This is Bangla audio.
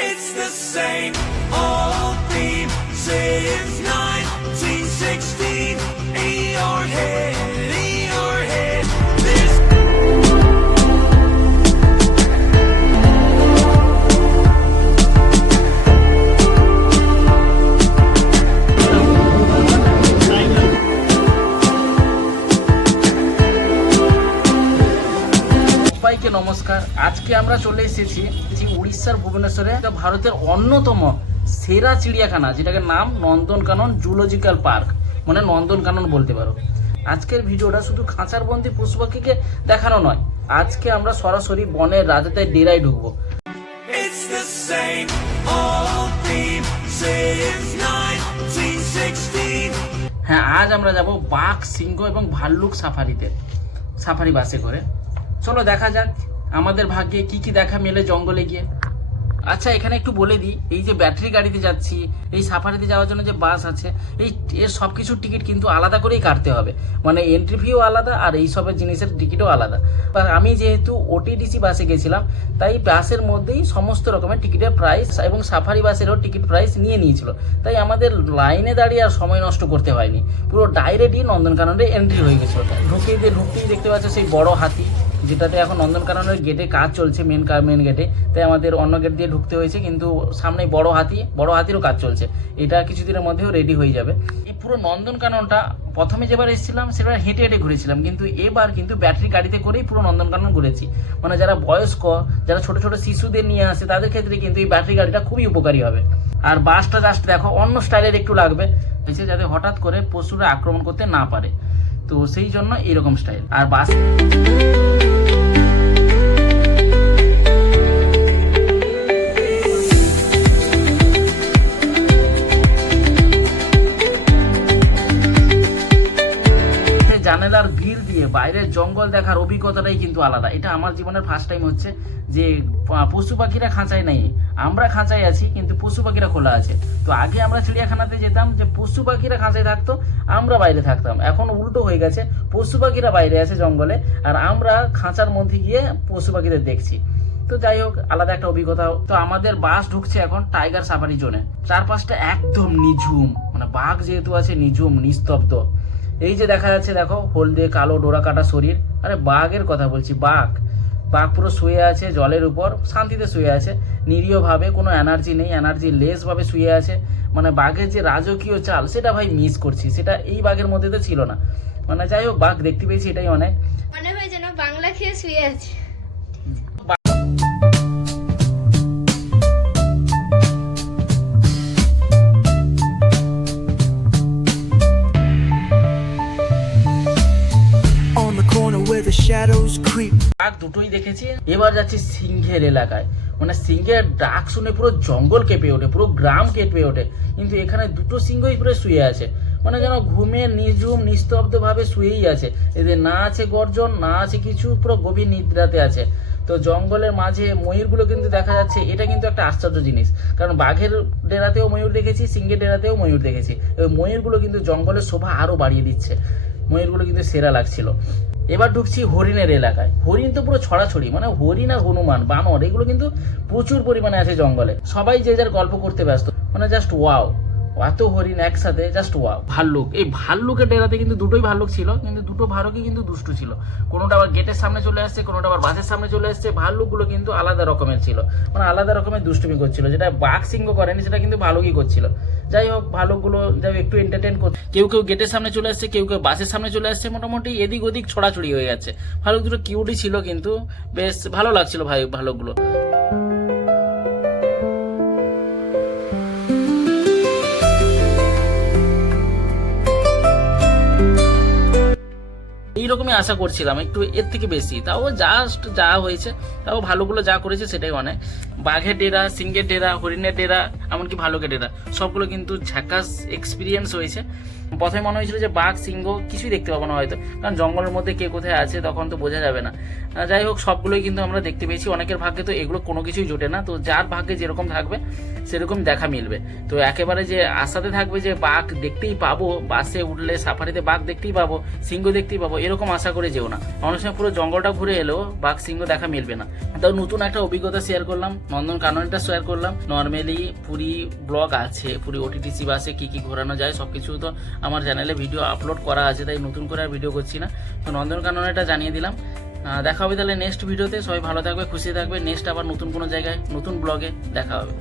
It's the same old theme since 1916. In your head, in your head. This সবাইকে নমস্কার। আজকে আমরা চলে এসেছি উড়িষ্যার ভুবনেশ্বরে ভারতের অন্যতম সেরা চিড়িয়াখানা, যেটাকে নাম নন্দনকানন জুলজিক্যাল পার্ক, মানে নন্দনকানন বলতে পারো। আজকের ভিডিওটা শুধু খাঁচার বন্দি পশু পাখিকে দেখানো নয়, আজকে আমরা সরাসরি বনের রাজাদের ডেরায় ঢুকবো। It's the same old theme since 1916. হ্যাঁ, আজ আমরা যাব বাঘ, সিংহ এবং ভাল্লুক সাফারি বাসে করে। চলো দেখা যাক আমাদের ভাগ্যে কি কি দেখা মেলে জঙ্গলে গিয়ে। আচ্ছা, এখানে একটু বলে দিই, এই যে ব্যাটারি গাড়িতে যাচ্ছি, এই সাফারিতে যাওয়ার জন্য যে বাস আছে, এর সব কিছুর টিকিট কিন্তু আলাদা করেই কাটতে হবে, মানে এন্ট্রি ফিও আলাদা আর এই সবের জিনিসের টিকিটও আলাদা। আমি যেহেতু ওটিডিসি বাসে গেছিলাম, তাই বাসের মধ্যেই সমস্ত রকমের টিকিটের প্রাইস এবং সাফারি বাসেরও টিকিট প্রাইস নিয়ে নিয়েছিল, তাই আমাদের লাইনে দাঁড়িয়ে আর সময় নষ্ট করতে হয়নি, পুরো ডাইরেক্টই নন্দনকাননে এন্ট্রি হয়ে গেছিলো। ঢুকতেই দেখতে পাচ্ছ সেই বড় হাতি, যেটাতে এখন নন্দনকাননের গেটে কাজ চলছে, মেন গেটে, তাই আমাদের অন্য গেট দিয়ে ঢুকতে হয়েছে, কিন্তু সামনে বড় হাতিরও কাজ চলছে, এটা কিছুদিনের মধ্যেও রেডি হয়ে যাবে। এই পুরো নন্দনকাননটা প্রথমে যেবার এসেছিলাম সেবার হেঁটে হেঁটে ঘুরেছিলাম, কিন্তু এবার কিন্তু ব্যাটারি গাড়িতে করেই পুরো নন্দনকানন ঘুরেছি। মানে যারা বয়স্ক, যারা ছোট ছোট শিশুদের নিয়ে আসে, তাদের ক্ষেত্রে কিন্তু এই ব্যাটারি গাড়িটা খুবই উপকারী হবে। আর বাসটা জাস্ট দেখো অন্য স্টাইলের একটু লাগবে, যাতে হঠাৎ করে পশুরা আক্রমণ করতে না পারে, তো সেই জন্য এইরকম স্টাইল। আর বাস জানালার ভিড় দিয়ে বাইরের জঙ্গল দেখার অভিজ্ঞতাটাই কিন্তু আলাদা। এটা আমার জীবনের ফার্স্ট টাইম হচ্ছে যে পশু পাখিরা খাঁচায় নেই, আমরা খাঁচায় আছি, কিন্তু পশু পাখিরা খোলা আছে। তো আগে আমরা চিড়িয়াখানাতে যেতাম, যে পশু পাখিরা খাঁচায় থাকতো, আমরা বাইরে থাকতাম। এখন উল্টো হয়ে গেছে, পশু পাখিরা বাইরে আছে জঙ্গলে, আর আমরা খাঁচার মধ্যে গিয়ে পশু পাখিদের দেখছি। তো যাই হোক, আলাদা একটা অভিজ্ঞতা। তো আমাদের বাস ঢুকছে এখন টাইগার সাফারি জোনে। চারপাশটা একদম নিঝুম, মানে বাঘ যেহেতু আছে, নিঝুম নিস্তব্ধ। এই যে দেখা যাচ্ছে, দেখো হলদে কালো ডোরা কাটা শরীর, আরে বাঘের কথা বলছি, বাঘ পুরো শুয়ে আছে জলের উপর, শান্তিতে শুয়ে আছে, নিরীহভাবে, কোনো এনার্জি নেই, এনার্জি লেস ভাবে শুয়ে আছে। মানে বাঘের যে রাজকীয় চাল, সেটা ভাই মিস করছি, সেটা এই বাঘের মধ্যে তো ছিল না। মানে যাই হোক, বাঘ দেখতে পেয়েছি, এটাই অনেক। মনে হয় যেন বাংলা খেয়ে শুয়ে আছে। বাঘ দুটোই দেখেছি। এবার যাচ্ছি সিংহের এলাকায়, মানে সিংহের ডাক শুনে পুরো জঙ্গল কেঁপে ওঠে, পুরো গ্রাম কেঁপে ওঠে, কিন্তু এখানে দুটো সিংহই পুরো শুয়ে আছে, মানে যেন ঘুমে নিঝুম নিস্তব্ধ ভাবে শুয়েই আছে। এদের না আছে গর্জন, না আছে কিছু, পুরো গভীর নিদ্রাতে আছে। তো জঙ্গলের মাঝে ময়ূরগুলো কিন্তু দেখা যাচ্ছে, এটা কিন্তু একটা আশ্চর্য জিনিস, কারণ বাঘের ডেরাতেও ময়ূর দেখেছি, সিংহের ডেরাতেও ময়ূর দেখেছি। ওই ময়ূরগুলো কিন্তু জঙ্গলের শোভা আরো বাড়িয়ে দিচ্ছে, ময়ূরগুলো কিন্তু সেরা লাগছিল। এবার ঢুকছি হরিণের এলাকায়। হরিণ তো পুরো ছড়াছড়ি, মানে হরিণ আর হনুমান, বানর, এগুলো কিন্তু প্রচুর পরিমাণে আছে জঙ্গলে। সবাই যে যার গল্প করতে ব্যস্ত, মানে জাস্ট ওয়াও, এত হরিণ একসাথে, জাস্ট ওয়াও। ভাল্লুক, এই ভাল্লুকের ডেরাতে কিন্তু দুটোই ভাল্লুক ছিল, কিন্তু দুটো ভাল্লুকই কিন্তু দুষ্টু ছিল। কোনোটা আবার গেটের সামনে চলে আসছে, কোনোটা আবার বাসের সামনে চলে আসছে। ভাল্লুকগুলো কিন্তু আলাদা রকমের ছিল, মানে আলাদা রকমের দুষ্টুমি করছিল, যেটা বাঘ সিংহ করেনি, সেটা কিন্তু ভাল্লুকই করছিল। যাই হোক, ভাল্লুকগুলো যাই একটু এন্টারটেন করছে, কেউ গেটের সামনে চলে আসছে, কেউ বাসের সামনে চলে আসছে, মোটামুটি এদিক ওদিক ছড়াছড়ি হয়ে যাচ্ছে। ভাল্লুক দুটো কিউটই ছিল, কিন্তু বেশ ভালো লাগছিল ভাল্লুকগুলো। এইরকমই আশা করছিলাম, একটু এর থেকে বেশি, তাও জাস্ট যা হয়েছে, তাও ভালোগুলো যা করেছে সেটাই অনেক। বাঘের ডেরা, সিংহের ডেরা, হরিণের ডেরা, এমনকি ভালুকের ডেরা, সবগুলো কিন্তু ঝাকাস এক্সপিরিয়েন্স হয়েছে। প্রথমে মনে হয়েছিল যে বাঘ সিংহ কিছুই দেখতে পাবো না হয়তো, কারণ জঙ্গলের মধ্যে কে কোথায় আছে তখন তো বোঝা যাবে না। যাই হোক, সবগুলোই কিন্তু আমরা দেখতে পেয়েছি। অনেকের ভাগ্যে তো এগুলো কোনো কিছুই জোটে না, তো যার ভাগ্যে যেরকম থাকবে সেরকম দেখা মিলবে। তো একেবারে যে আশাতে থাকবে যে বাঘ দেখতেই পাবো, বাসে উঠলে সাফারিতে বাঘ দেখতেই পাবো, সিংহ দেখতেই পাবো, এরকম আশা করে যেও না। অনেক সময় পুরো জঙ্গলটা ঘুরে এলেও বাঘ সিংহ দেখা মিলবে না। তাও নতুন একটা অভিজ্ঞতা শেয়ার করলাম, নন্দনকাননটা শেয়ার করলাম। নর্মালি পুরী ব্লগ আছে, পুরী ওটিটিসি বাসে কী কী ঘোরানো যায় সব কিছু তো আমার চ্যানেলে ভিডিও আপলোড করা আছে, তাই নতুন করে আর ভিডিও করছি না। তো নন্দনকাননটা জানিয়ে দিলাম। দেখা হবে তাহলে নেক্সট ভিডিওতে। সবাই ভালো থাকবে, খুশি থাকবে। নেক্সট আবার নতুন কোনো জায়গায় নতুন ব্লগে দেখা হবে।